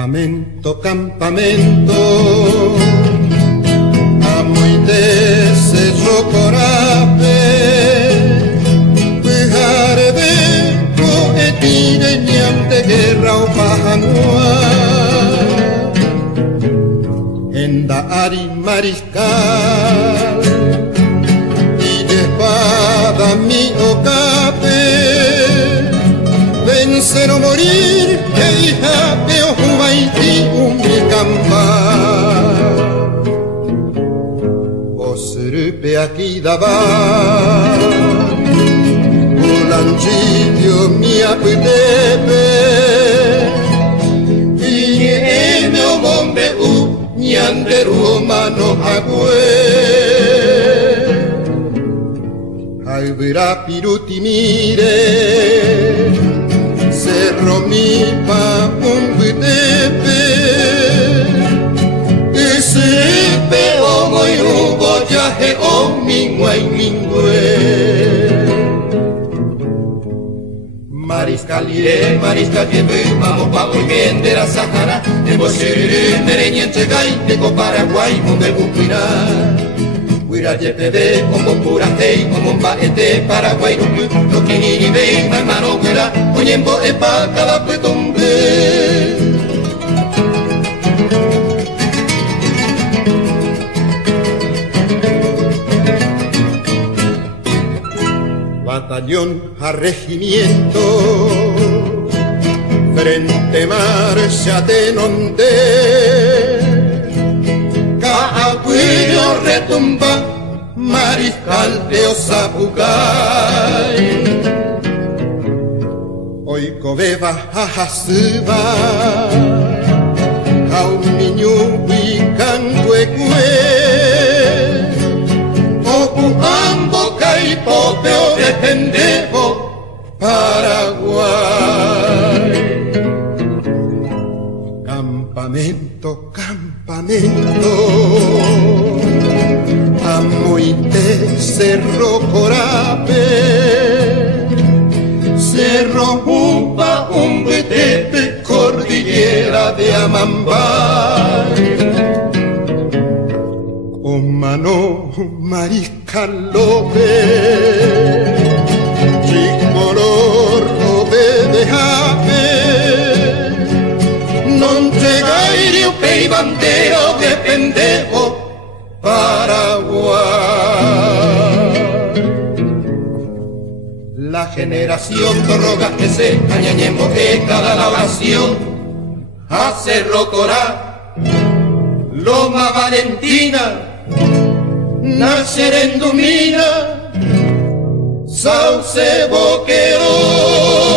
Campamento, campamento, amo y te cerro corape, pujarbe, coetine, ñam de guerra o pajanua, enda ari mariscal, y de espada mi ocape, vencer o morir, que hija peo humaiti mi campa. Osurupe aquí daba, ulanchillo mi aputepe, y eme o bombe u ñanderu mano agüe. Albera piruti mire, cerro mi pa un buitepe, ese peo muy hubo yaje o mingüe y mingüe. Mariscal iré, mariscal lleve, vamos pa hoy vender a Sahara, de Bosiré, Mereñente Gay, de Paraguay, donde Buquirá. Huira yepede, como pura hey, como un baete, Paraguay, no kini ni ve, hermano huira, oyembo epa, cada petombe. Batallón a regimiento, frente marcha de nonde, Caagüillo retumba, mariscal de Osapucay. Hoy cobeba ajasuba, a un niño huicancuecue, ocuambo caipopeo de pendejo, Paraguay. Campamento, campamento, amo y te cerro corape, cerro Jumpa, Umbetepe, cordillera de Amambay. Con mano Mariscal López, Chicolor de Jape, non llegaire o pei bandero de pendejo, Paraguay. La generación torroga que se añañembo de cada la oración, hacerlo corá, Loma Valentina, nacer en Dumina, Sauce Boquerón.